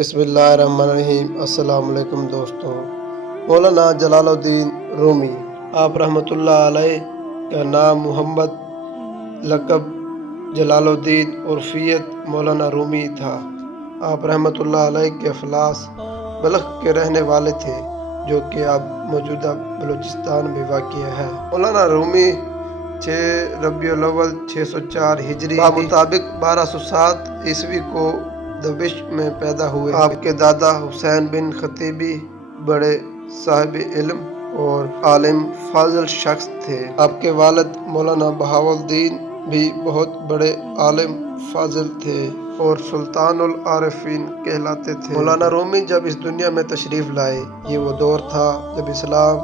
بسم اللہ الرحمن الرحیم۔ السلام علیکم دوستوں۔ مولانا جلال الدین رومی، آپ رحمۃ اللہ علیہ کا نام محمد، لقب جلال الدین، عرفیت مولانا رومی تھا۔ آپ رحمۃ اللہ علیہ کے فلاس بلخ کے رہنے والے تھے، جو کہ اب موجودہ بلوچستان میں واقع ہے۔ مولانا رومی 6 ربیع الاول 604 ہجری مطابق 1207 عیسوی کو دمشق میں پیدا ہوئے۔ آپ کے دادا حسین بن خطیبی بڑے صاحب علم اور عالم فاضل شخص تھے۔ آپ کے والد مولانا بہاؤالدین بھی بہت بڑے عالم فاضل تھے اور سلطان العارفین کہلاتے تھے۔ مولانا رومی جب اس دنیا میں تشریف لائے، یہ وہ دور تھا جب اسلام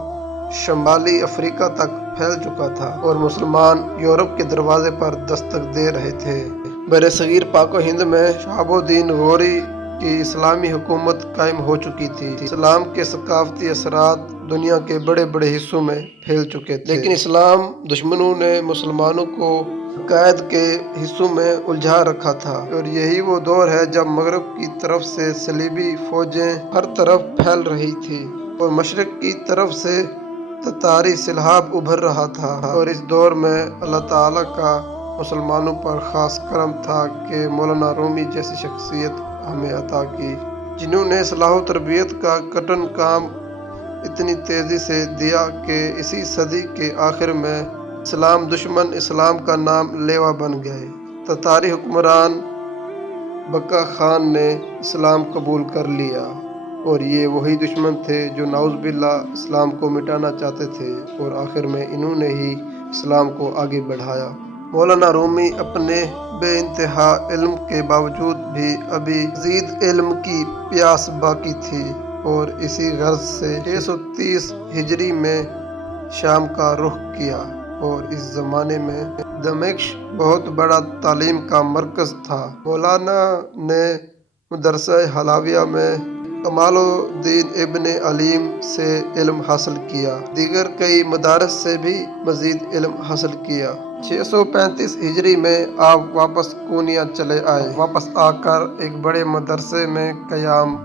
شمالی افریقہ تک پھیل چکا تھا اور مسلمان یورپ کے دروازے پر دستک دے رہے تھے۔ برصغیر پاک و ہند میں شہاب الدین غوری کی اسلامی حکومت قائم ہو چکی تھی۔ اسلام کے ثقافتی اثرات دنیا کے بڑے بڑے حصوں میں پھیل چکے تھے، لیکن اسلام دشمنوں نے مسلمانوں کو عقائد کے حصوں میں الجھا رکھا تھا، اور یہی وہ دور ہے جب مغرب کی طرف سے صلیبی فوجیں ہر طرف پھیل رہی تھیں اور مشرق کی طرف سے تتاری سیلاب ابھر رہا تھا۔ اور اس دور میں اللہ تعالیٰ کا مسلمانوں پر خاص کرم تھا کہ مولانا رومی جیسی شخصیت ہمیں عطا کی، جنہوں نے اصلاح و تربیت کا کٹن کام اتنی تیزی سے دیا کہ اسی صدی کے آخر میں اسلام دشمن اسلام کا نام لیوا بن گئے۔ تتاری حکمران بقا خان نے اسلام قبول کر لیا، اور یہ وہی دشمن تھے جو نعوذ باللہ اسلام کو مٹانا چاہتے تھے، اور آخر میں انہوں نے ہی اسلام کو آگے بڑھایا۔ مولانا رومی اپنے بے انتہا علم کے باوجود بھی ابھی مزید علم کی پیاس باقی تھی، اور اسی غرض سے 630 ہجری میں شام کا رخ کیا، اور اس زمانے میں دمشق بہت بڑا تعلیم کا مرکز تھا۔ مولانا نے مدرسہ حلاویہ میں کمال الدین ابن علیم سے علم حاصل کیا، دیگر کئی مدارس سے بھی مزید علم حاصل کیا۔ 635 ہجری میں آپ واپس کونیا چلے آئے۔ واپس آ کر ایک بڑے مدرسے میں قیام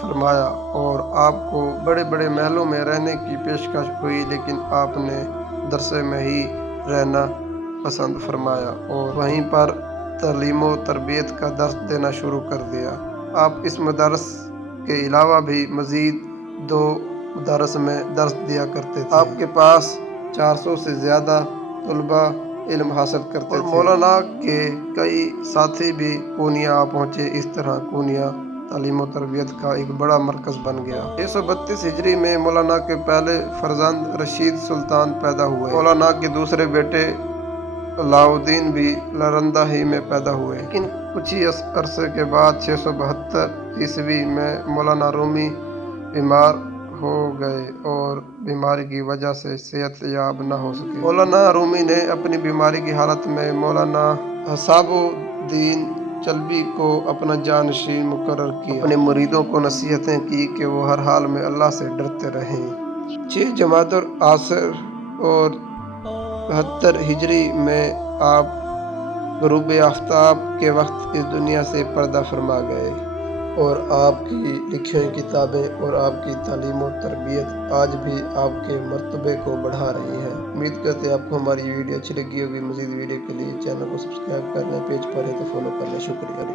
فرمایا، اور آپ کو بڑے بڑے محلوں میں رہنے کی پیشکش ہوئی، لیکن آپ نے مدرسے میں ہی رہنا پسند فرمایا اور وہیں پر تعلیم و تربیت کا درس دینا شروع کر دیا۔ آپ اس مدرس کے علاوہ بھی مزید 2 مدارس میں درس دیا کرتے تھے۔ آپ کے پاس 400 سے زیادہ طلباء علم حاصل کرتے تھے۔ مولانا کے کئی ساتھی بھی کونیا آ پہنچے۔ اس طرح کونیا تعلیم و تربیت کا ایک بڑا مرکز بن گیا۔ 632 ہجری میں مولانا کے پہلے فرزند رشید سلطان پیدا ہوئے۔ مولانا کے دوسرے بیٹے علاء الدین بھی لرندہ ہی میں پیدا ہوئے، لیکن کچھ ہی عرصے کے بعد 672 عیسوی میں مولانا رومی بیمار ہو گئے اور بیماری کی وجہ سے صحت یاب نہ ہو سکے۔ مولانا رومی نے اپنی بیماری کی حالت میں مولانا حساب الدین چلبی کو اپنا جانشین مقرر کیا۔ اپنے مریدوں کو نصیحتیں کی کہ وہ ہر حال میں اللہ سے ڈرتے رہیں۔ 6 جمادی الاخر اور 72 ہجری میں آپ غروب آفتاب کے وقت اس دنیا سے پردہ فرما گئے، اور آپ کی لکھی ہوئی کتابیں اور آپ کی تعلیم و تربیت آج بھی آپ کے مرتبے کو بڑھا رہی ہیں۔ امید کرتے ہیں آپ کو ہماری یہ ویڈیو اچھی لگی ہوگی۔ مزید ویڈیو کے لیے چینل کو سبسکرائب کرنا، پیج پر ہے تو فالو کرنا۔ شکریہ۔